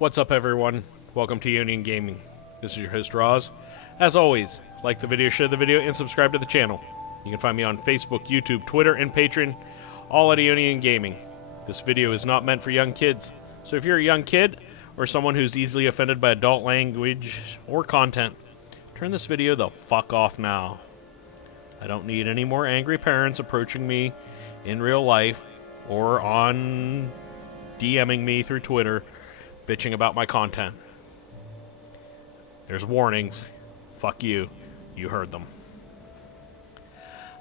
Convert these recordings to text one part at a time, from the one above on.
What's up, everyone? Welcome to Union Gaming. This is your host, Roz. As always, like the video, share the video, and subscribe to the channel. You can find me on Facebook, YouTube, Twitter, and Patreon, all at Union Gaming. This video is not meant for young kids, so if you're a young kid or someone who's easily offended by adult language or content, turn this video the fuck off now. I don't need any more angry parents approaching me in real life or on DMing me through Twitter bitching about my content. There's warnings. Fuck you. You heard them.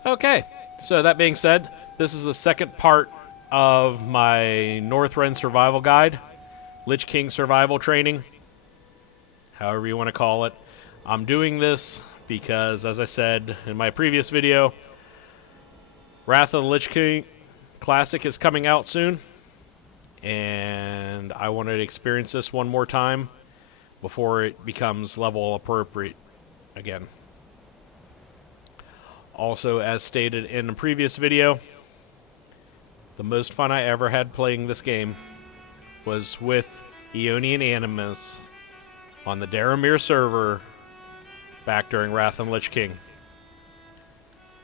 Okay, so that being said, this is the second part of my Northrend survival guide, Lich King survival training, however you want to call it. I'm doing this because, as I said in my previous video, Wrath of the Lich King Classic is coming out soon, and I wanted to experience this one more time before it becomes level appropriate again. Also, as stated in the previous video, the most fun I ever had playing this game was with Ionian Animus on the Daramir server back during Wrath of the Lich King.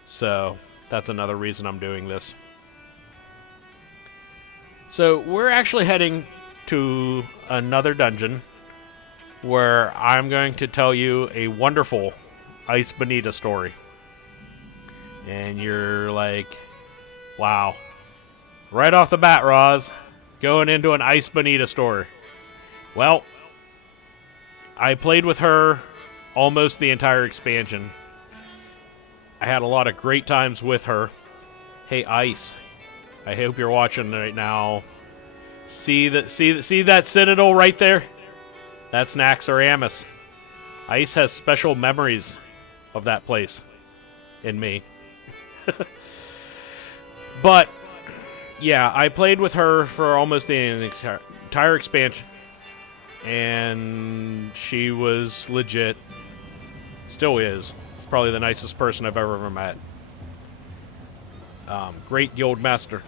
So, that's another reason I'm doing this. So, we're actually heading to another dungeon where I'm going to tell you a wonderful Ice Bonita story. And you're like, wow. Right off the bat, Roz, going into an Ice Bonita story. Well, I played with her almost the entire expansion. I had a lot of great times with her. Hey, Ice, I hope you're watching right now. See that citadel right there? That's Naxxramas. Ice has special memories of that place in me. But yeah, I played with her for almost the entire expansion, and she was legit. Still is. Probably the nicest person I've ever met. Great guild master.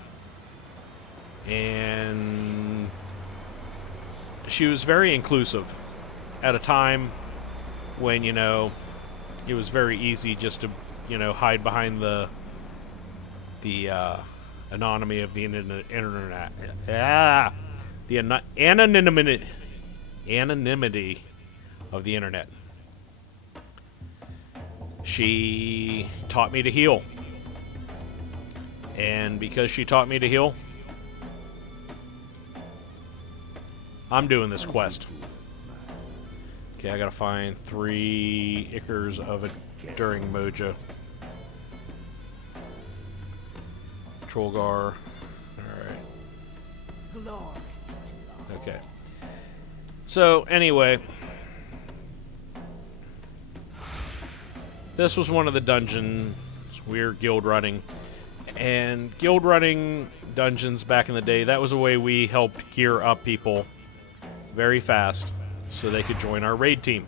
And she was very inclusive at a time when, you know, it was very easy just to, you know, hide behind the anonymity of the internet. The anonymity of the internet. She taught me to heal. And because she taught me to heal, I'm doing this quest. Okay, I gotta find 3 Ichors of Enduring Mojo. Trollgar. Alright. Okay. So, anyway. This was one of the dungeons we were guild running. And guild running dungeons back in the day, that was a way we helped gear up people very fast so they could join our raid team.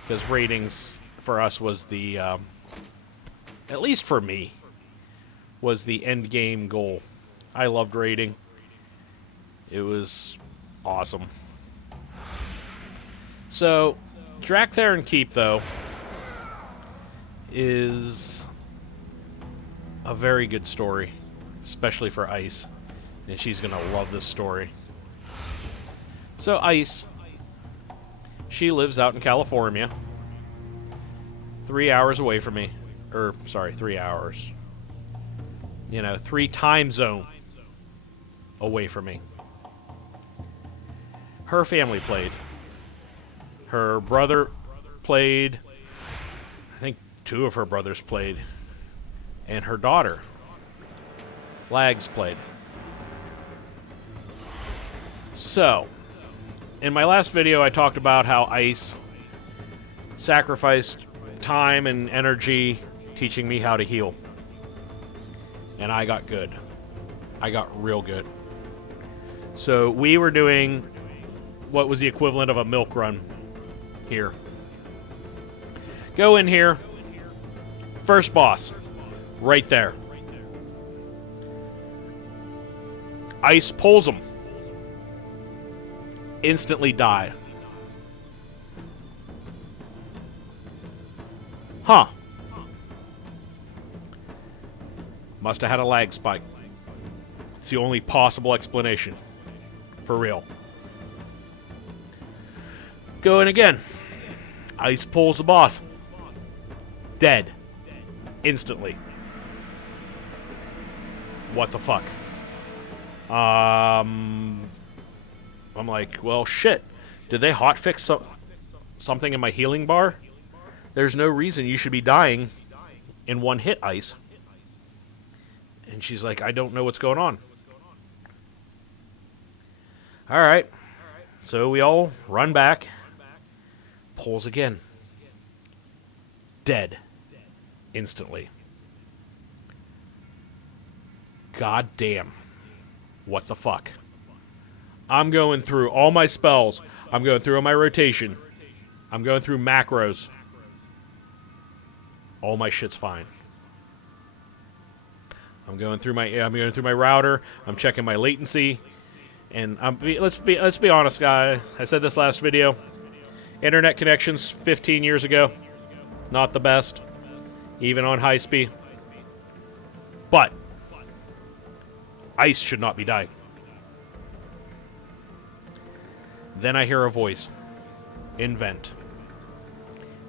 Because raidings for us was the, at least for me, was the end game goal. I loved raiding. It was awesome. So, Draktheron Keep, though, is a very good story, especially for Ice, and she's gonna love this story. So Ice, she lives out in California, 3 hours away from me. 3 hours. You know, 3 time zone away from me. Her family played. Her brother played. I think 2 of her brothers played. And her daughter, Lags, played. So, in my last video, I talked about how Ice sacrificed time and energy teaching me how to heal. And I got good. I got real good. So, we were doing what was the equivalent of a milk run here. Go in here. First boss. Right there. Ice pulls him. instantly die. Huh. Must have had a lag spike. It's the only possible explanation. For real. Going again. Ice pulls the boss. Dead. Instantly. What the fuck? I'm like, well, shit. Did they hotfix something in my healing bar? There's no reason you should be dying in one hit, Ice. And she's like, I don't know what's going on. Alright. So we all run back. Pulls again. Dead. Instantly. God damn. What the fuck? I'm going through all my spells. I'm going through all my rotation. I'm going through macros. All my shit's fine. I'm going through my router. I'm checking my latency. And let's be honest, guys. I said this last video. Internet connections 15 years ago, not the best, even on high speed. But Ice should not be dying. Then I hear a voice in vent.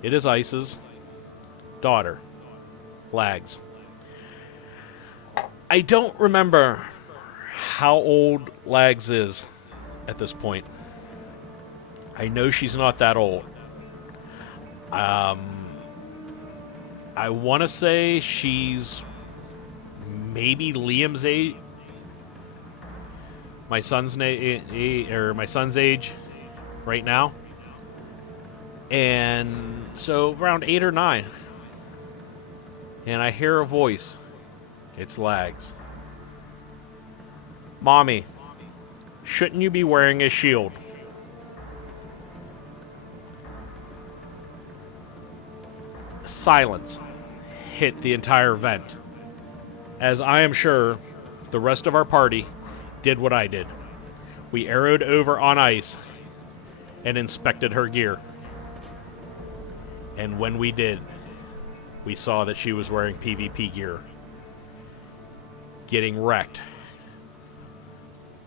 It is Ice's daughter, Lags. I don't remember how old Lags is at this point. I know she's not that old. I want to say she's maybe Liam's age, my son's age right now, and so around 8 or 9. And I hear a voice. It's Lags. Mommy, shouldn't you be wearing a shield? Silence hit the entire vent, as I am sure the rest of our party did what I did. We arrowed over on Ice and inspected her gear. And when we did, we saw that she was wearing PvP gear, getting wrecked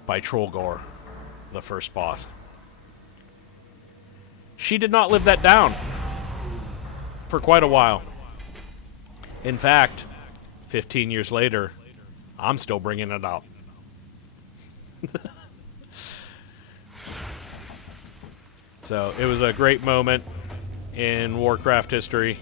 by Trollgore, the first boss. She did not live that down for quite a while. In fact, 15 years later, I'm still bringing it up. So it was a great moment in Warcraft history.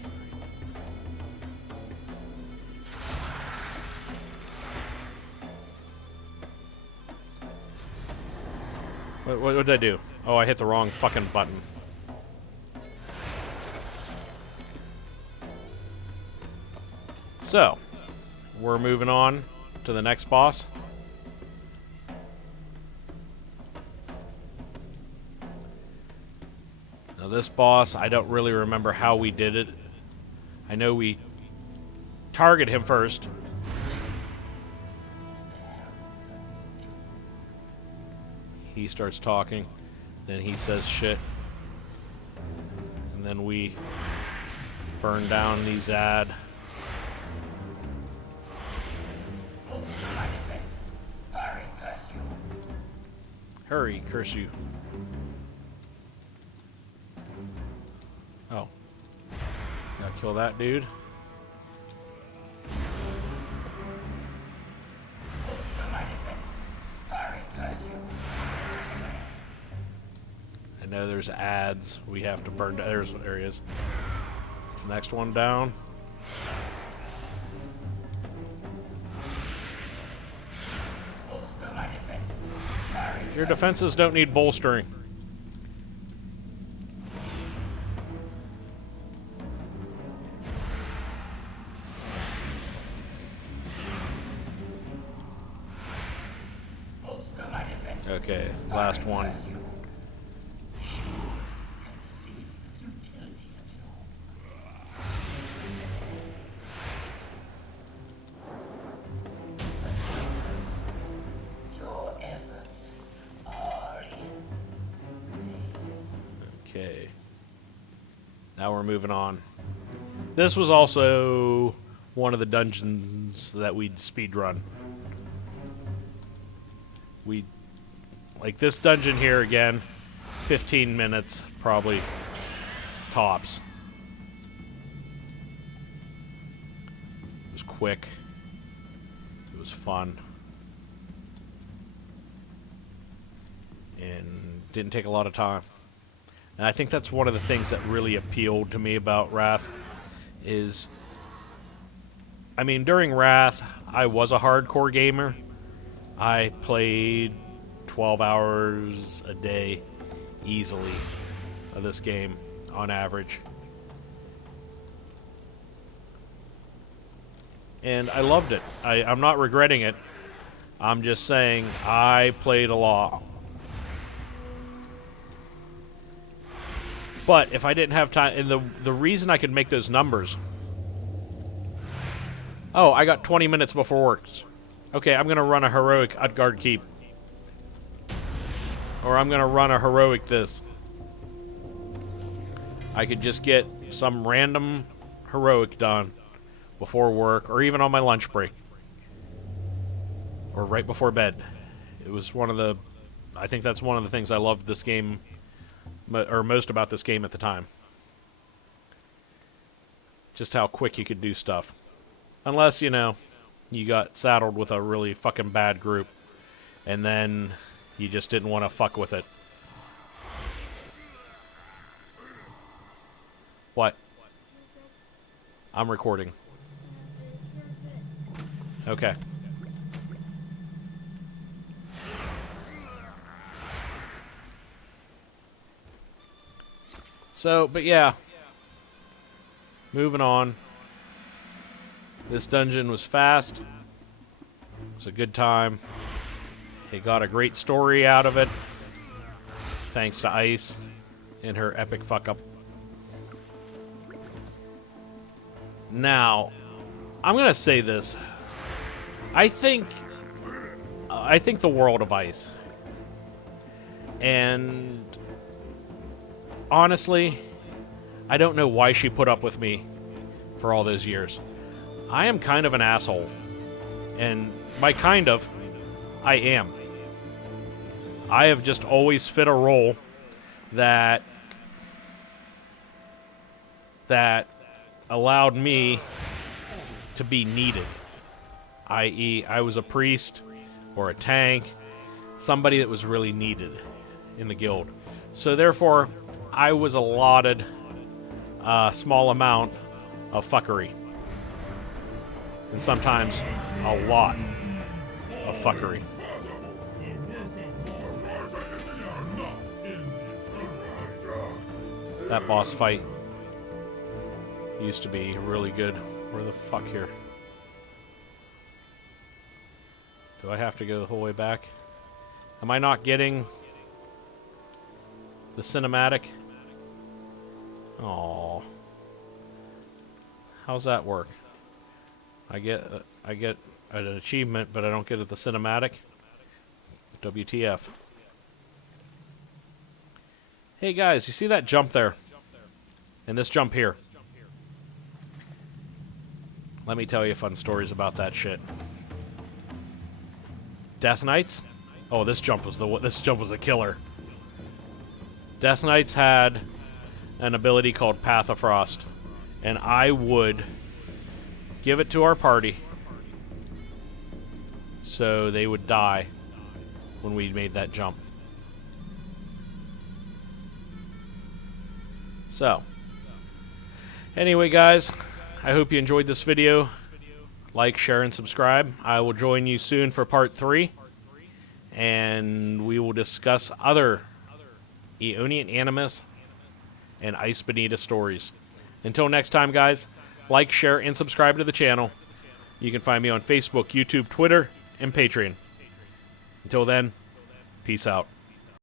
What did I do? Oh, I hit the wrong fucking button. So, we're moving on to the next boss. Now this boss, I don't really remember how we did it. I know we target him first. He starts talking, then he says shit. And then we burn down the Zad. Hurry, curse you. Oh. Gotta kill that dude. I know there's ads we have to burn down. There he is. Next one down. Your defenses don't need bolstering. Okay, last one. Okay. Now we're moving on. This was also one of the dungeons that we'd speedrun. Like this dungeon here again, 15 minutes, probably tops. It was quick. It was fun. And didn't take a lot of time. And I think that's one of the things that really appealed to me about Wrath is, I mean, during Wrath, I was a hardcore gamer. I played 12 hours a day easily of this game on average. And I loved it. I'm not regretting it. I'm just saying I played a lot. But if I didn't have time, and the reason I could make those numbers... Oh, I got 20 minutes before work. Okay, I'm going to run a heroic Utgard Keep. Or I'm going to run a heroic this. I could just get some random heroic done before work, or even on my lunch break. Or right before bed. It was one of the... I think that's one of the things I loved this game, or most about this game at the time. Just how quick you could do stuff. Unless, you know, you got saddled with a really fucking bad group, and then you just didn't want to fuck with it. What? I'm recording. Okay. So, but yeah. Moving on. This dungeon was fast. It was a good time. It got a great story out of it. Thanks to Ice and her epic fuck-up. Now, I'm gonna say this. I think the world of Ice. And honestly, I don't know why she put up with me for all those years. I am kind of an asshole. And by kind of, I am. I have just always fit a role that allowed me to be needed. I.e., I was a priest or a tank, somebody that was really needed in the guild. So therefore, I was allotted a small amount of fuckery. And sometimes a lot of fuckery. That boss fight used to be really good. Where the fuck here? Do I have to go the whole way back? Am I not getting the cinematic? Aww. How's that work? I get an achievement, but I don't get the cinematic. WTF. Hey guys, you see that jump there? And this jump here. Let me tell you fun stories about that shit. Death Knights? Oh, this jump was a killer. Death Knights had an ability called Path of Frost, and I would give it to our party so they would die when we made that jump. So, anyway guys, I hope you enjoyed this video. Like, share, and subscribe. I will join you soon for part 3, and we will discuss other Aeonian Animus and Ice Bonita stories. Until next time, guys, like, share, and subscribe to the channel. You can find me on Facebook, YouTube, Twitter, and Patreon. Until then, peace out.